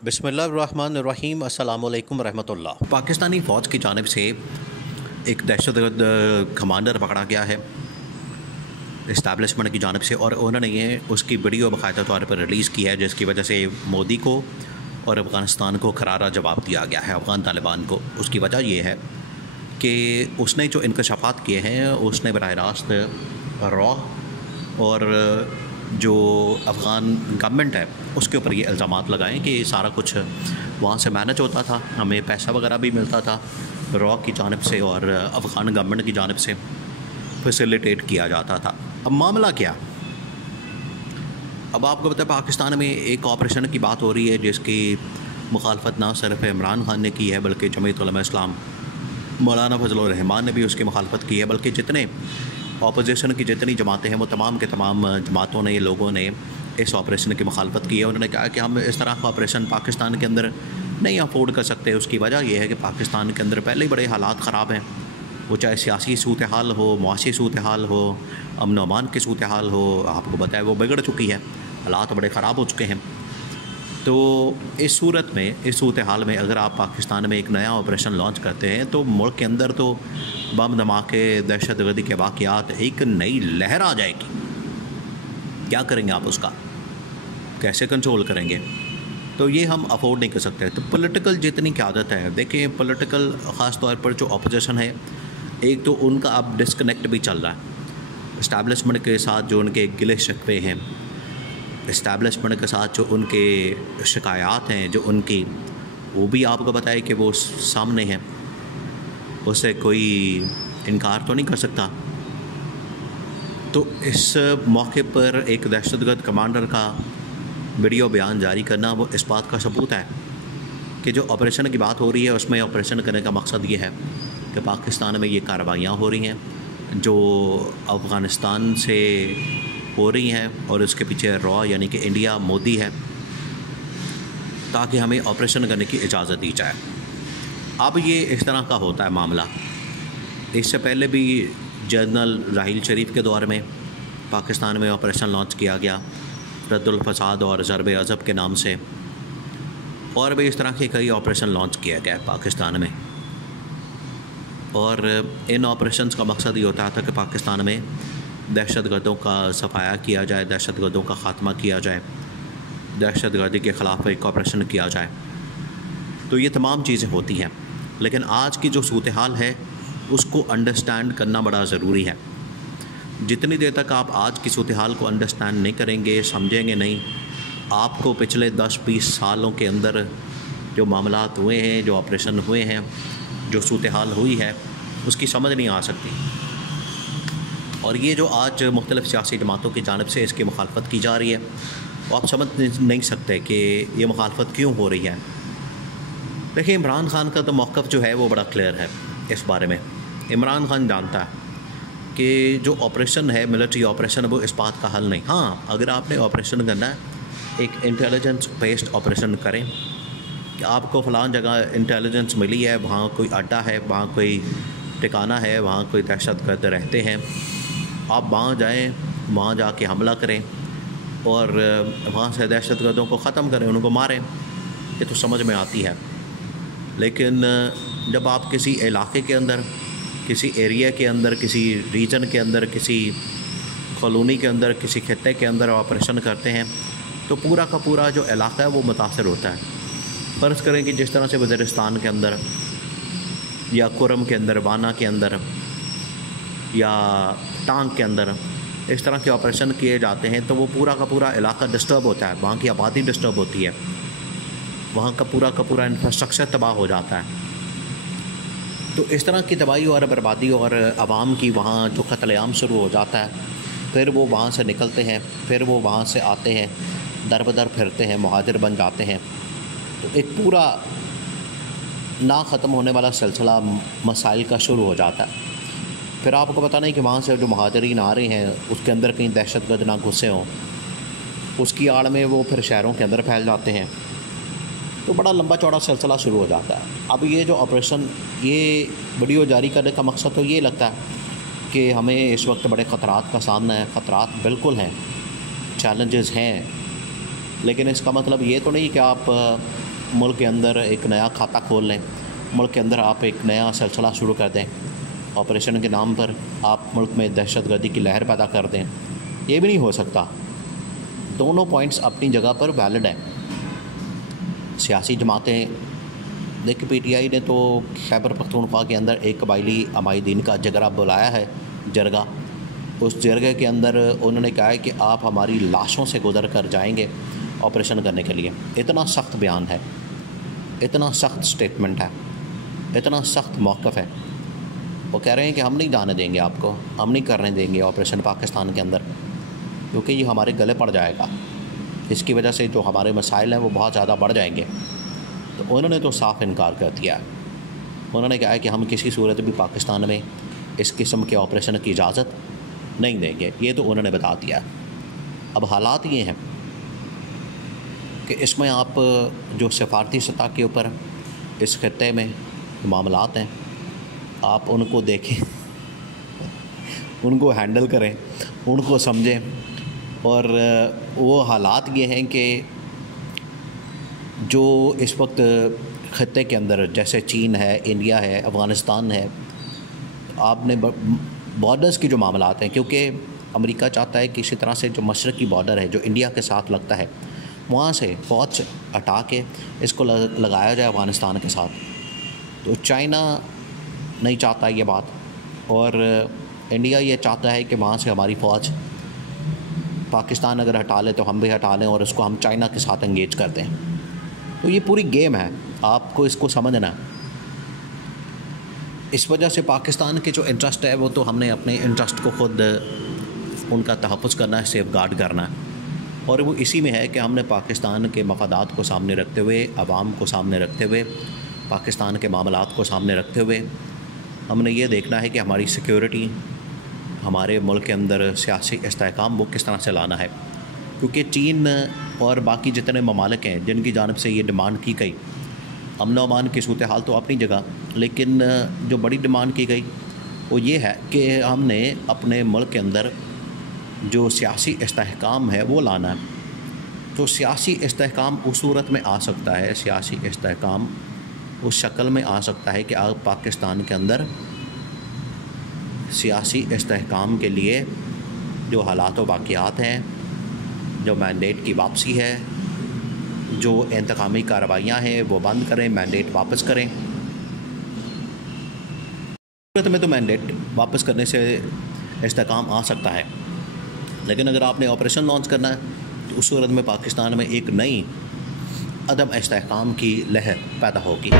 बिस्मिल्लाहिर्रहमानिर्रहीम अस्सलाम वालेकुम रहमतुल्लाह। पाकिस्तानी फ़ौज की जानिब से एक दहशतगर्द कमांडर पकड़ा गया है इस्टेब्लिशमेंट की जानिब से, और उन्होंने ये उसकी वीडियो बाकायदा तौर पर रिलीज़ की है, जिसकी वजह से मोदी को और अफ़गानिस्तान को करारा जवाब दिया गया है, अफ़गान तालिबान को। उसकी वजह ये है कि उसने जो इंकशाफात किए हैं उसने बराह रास्त रॉ और जो अफ़गान गवर्नमेंट है उसके ऊपर ये इल्ज़ामात लगाए कि सारा कुछ वहाँ से मैनेज होता था, हमें पैसा वगैरह भी मिलता था रॉ की जानिब से और अफ़गान गवर्नमेंट की जानिब से फैसिलिटेट किया जाता था। अब मामला क्या, अब आपको पता है पाकिस्तान में एक ऑपरेशन की बात हो रही है जिसकी मुखालफत ना सिर्फ इमरान खान ने की है बल्कि जमीयत उलमा इस्लाम मौलाना फजलुर रहमान ने भी उसकी मुखालफत की है, बल्कि जितने अपोजिशन की जितनी जमातें हैं वो तमाम के तमाम जमातों ने, लोगों ने इस ऑपरेशन की मुखालफत की है। उन्होंने कहा कि हम इस तरह का ऑपरेशन पाकिस्तान के अंदर नहीं अफोर्ड कर सकते। उसकी वजह यह है कि पाकिस्तान के अंदर पहले ही बड़े हालात ख़राब हैं, वो चाहे सियासी सूरत हाल हो, मुआशी सूरत हाल हो, अमन व अमान की सूरत हाल हो, आपको बताया वो बिगड़ चुकी है, हालात बड़े ख़राब हो चुके हैं। तो इस सूरत में, इस सूरत हाल में अगर आप पाकिस्तान में एक नया ऑपरेशन लॉन्च करते हैं तो मुल्क के अंदर तो बम धमाके, दहशतगर्दी के वाक़यात, एक नई लहर आ जाएगी। क्या करेंगे आप उसका, कैसे कंट्रोल करेंगे? तो ये हम अफोर्ड नहीं कर सकते। तो पॉलिटिकल जितनी क़यादत है, देखिए पॉलिटिकल ख़ास तौर पर जो अपोजिशन है, एक तो उनका अब डिस्कनेक्ट भी चल रहा है इस्टेब्लिशमेंट के साथ, जो उनके गिले शिकवे हैं इस्टेब्लिशमेंट के साथ, जो उनके शिकायत हैं, जो उनकी, वो भी आपको बताए कि वो सामने हैं, उससे कोई इनकार तो नहीं कर सकता। तो इस मौके पर एक दहशतगर्द कमांडर का वीडियो बयान जारी करना वो इस बात का सबूत है कि जो ऑपरेशन की बात हो रही है उसमें ऑपरेशन करने का मकसद ये है कि पाकिस्तान में ये कार्रवाइयाँ हो रही हैं जो अफ़गानिस्तान से हो रही हैं, और उसके पीछे रॉ यानी कि इंडिया, मोदी है, ताकि हमें ऑपरेशन करने की इजाज़त दी जाए। अब ये इस तरह का होता है मामला। इससे पहले भी जनरल राहील शरीफ के दौर में पाकिस्तान में ऑपरेशन लॉन्च किया गया रद्दुल फसाद और ज़रबे अज़ब के नाम से, और भी इस तरह के कई ऑपरेशन लॉन्च किया गया है पाकिस्तान में। और इन ऑपरेशंस का मकसद ये होता था कि पाकिस्तान में दहशतगर्दों का सफाया किया जाए, दहशतगर्दों का ख़ात्मा किया जाए, दहशतगर्दी के ख़िलाफ़ एक ऑपरेशन किया जाए। तो ये तमाम चीज़ें होती हैं, लेकिन आज की जो सूरत हाल है उसको अंडरस्टैंड करना बड़ा ज़रूरी है। जितनी देर तक आप आज की सूरत हाल को अंडरस्टैंड नहीं करेंगे, समझेंगे नहीं, आपको पिछले 10-20 सालों के अंदर जो मामलात हुए हैं, जो ऑपरेशन हुए हैं, जो सूरत हाल हुई है, उसकी समझ नहीं आ सकती। और ये जो आज मुख्तलिफ़ सियासी जमातों की जानिब से इसकी मुखालफत की जा रही है, वो आप समझ नहीं सकते कि ये मुखालफत क्यों हो रही है। देखिए इमरान खान का तो मौक़िफ़ जो है वो बड़ा क्लियर है इस बारे में। इमरान खान जानता है कि जो ऑपरेशन है, मिलिट्री ऑपरेशन, वो इस बात का हल नहीं। हाँ, अगर आपने ऑपरेशन करना है, एक इंटेलिजेंस बेस्ड ऑपरेशन करें कि आपको फ़लाँ जगह इंटेलिजेंस मिली है, वहाँ कोई अड्डा है, वहाँ कोई ठिकाना है, वहाँ कोई दहशतगर्द रहते हैं, आप वहाँ जाएँ, वहाँ जाके हमला करें और वहाँ से दहशतगर्दों को ख़त्म करें, उनको मारें। ये तो समझ में आती है। लेकिन जब आप किसी इलाके के अंदर, किसी एरिया के अंदर, किसी रीजन के अंदर, किसी कॉलोनी के अंदर, किसी खित्ते के अंदर ऑपरेशन करते हैं तो पूरा का पूरा जो इलाका है वो मुतासर होता है। फ़र्ज़ करें कि जिस तरह से वज़ीरिस्तान के अंदर या कुरम के अंदर, वाना के अंदर या टांग के अंदर इस तरह के ऑपरेशन किए जाते हैं तो वो पूरा का पूरा इलाका डिस्टर्ब होता है, वहाँ की आबादी डिस्टर्ब होती है, वहाँ का पूरा इंफ्रास्ट्रक्चर तबाह हो जाता है। तो इस तरह की तबाही और बर्बादी और आवाम की वहाँ जो कत्लेआम शुरू हो जाता है, फिर वो वहाँ से निकलते हैं, फिर वो वहाँ से आते हैं, दर बदर फिरते हैं, मुहाजिर बन जाते हैं। तो एक पूरा ना ख़त्म होने वाला सिलसिला मसाइल का शुरू हो जाता है। फिर आपको पता नहीं कि वहाँ से जो मुहाजिरीन आ रहे हैं उसके अंदर कहीं दहशतगर्द ना घुसे हों, उसकी आड़ में वो फिर शहरों के अंदर फैल जाते हैं। तो बड़ा लंबा चौड़ा सिलसिला शुरू हो जाता है। अब ये जो ऑपरेशन, ये वीडियो जारी करने का मकसद तो ये लगता है कि हमें इस वक्त बड़े ख़तरात का सामना है। ख़तरात बिल्कुल हैं, चैलेंजेस हैं, लेकिन इसका मतलब ये तो नहीं कि आप मुल्क के अंदर एक नया खाता खोल लें, मुल्क के अंदर आप एक नया सिलसिला शुरू कर दें, ऑपरेशन के नाम पर आप मुल्क में दहशतगर्दी की लहर पैदा कर दें, ये भी नहीं हो सकता। दोनों पॉइंट्स अपनी जगह पर वैलिड हैं। सियासी जमातें, देखिए PTI ने तो खैबर पख्तूनख्वा के अंदर एक कबायली अमायदीन का जगरा बुलाया है, जरगा। उस जरगे के अंदर उन्होंने कहा है कि आप हमारी लाशों से गुजर कर जाएंगे ऑपरेशन करने के लिए। इतना सख्त बयान है, इतना सख्त स्टेटमेंट है, इतना सख्त मौक़िफ़ है। वो कह रहे हैं कि हम नहीं जाने देंगे आपको, हम नहीं करने देंगे ऑपरेशन पाकिस्तान के अंदर, क्योंकि ये हमारे गले पड़ जाएगा। इसकी वजह से जो हमारे मसाइल हैं वो बहुत ज़्यादा बढ़ जाएंगे। तो उन्होंने तो साफ़ इनकार कर दिया है। उन्होंने कहा है कि हम किसी सूरत भी पाकिस्तान में इस किस्म के ऑपरेशन की इजाज़त नहीं देंगे, ये तो उन्होंने बता दिया है। अब हालात ये हैं कि इसमें आप जो सफारती सतह के ऊपर इस खत्ते में मामलात हैं, आप उनको देखें, उनको हैंडल करें, उनको समझें। और वो हालात ये हैं कि जो इस वक्त खत्ते के अंदर जैसे चीन है, इंडिया है, अफ़गानिस्तान है, आपने बॉर्डर्स की जो मामलात हैं, क्योंकि अमेरिका चाहता है कि इसी तरह से जो मशरक़ी बॉर्डर है जो इंडिया के साथ लगता है, वहाँ से फ़ौज हटा के इसको लगाया जाए अफ़गानिस्तान के साथ। तो चाइना नहीं चाहता ये बात, और इंडिया ये चाहता है कि वहाँ से हमारी फ़ौज पाकिस्तान अगर हटा ले तो हम भी हटा लें और उसको हम चाइना के साथ एंगेज कर दें। तो ये पूरी गेम है, आपको इसको समझना है। इस वजह से पाकिस्तान के जो इंटरेस्ट है वो तो हमने अपने इंटरेस्ट को ख़ुद उनका तहफ़्फ़ुज़ करना है, सेफ़ गार्ड करना है, और वो इसी में है कि हमने पाकिस्तान के मफादात को सामने रखते हुए, अवाम को सामने रखते हुए, पाकिस्तान के मामलात को सामने रखते हुए हमने ये देखना है कि हमारी सिक्योरिटी, हमारे मुल्क के अंदर सियासी इस्तेहकाम वो किस तरह से लाना है। क्योंकि चीन और बाकी जितने ममालिक हैं जिनकी जानिब से ये डिमांड की गई, अमन व अमान की सूरत हाल तो अपनी जगह, लेकिन जो बड़ी डिमांड की गई वो ये है कि हमने अपने मुल्क के अंदर जो सियासी इस्तेहकाम है वो लाना है। तो सियासी इस्तेहकाम उस सूरत में आ सकता है, सियासी इस्तेहकाम उस शक्ल में आ सकता है कि आप पाकिस्तान के अंदर सियासी इस्तेहकाम के लिए जो हालात व वाक़यात हैं, जो मैंडेट की वापसी है, जो इंतकामी कार्रवाइयाँ हैं वो बंद करें, मैंडेट वापस करें। सूरत में तो मैंडेट वापस करने से इस्तेहकाम आ सकता है, लेकिन अगर आपने ऑपरेशन लॉन्च करना है तो उस सूरत में पाकिस्तान में एक नई अदम इस्तेहकाम की लहर पैदा होगी।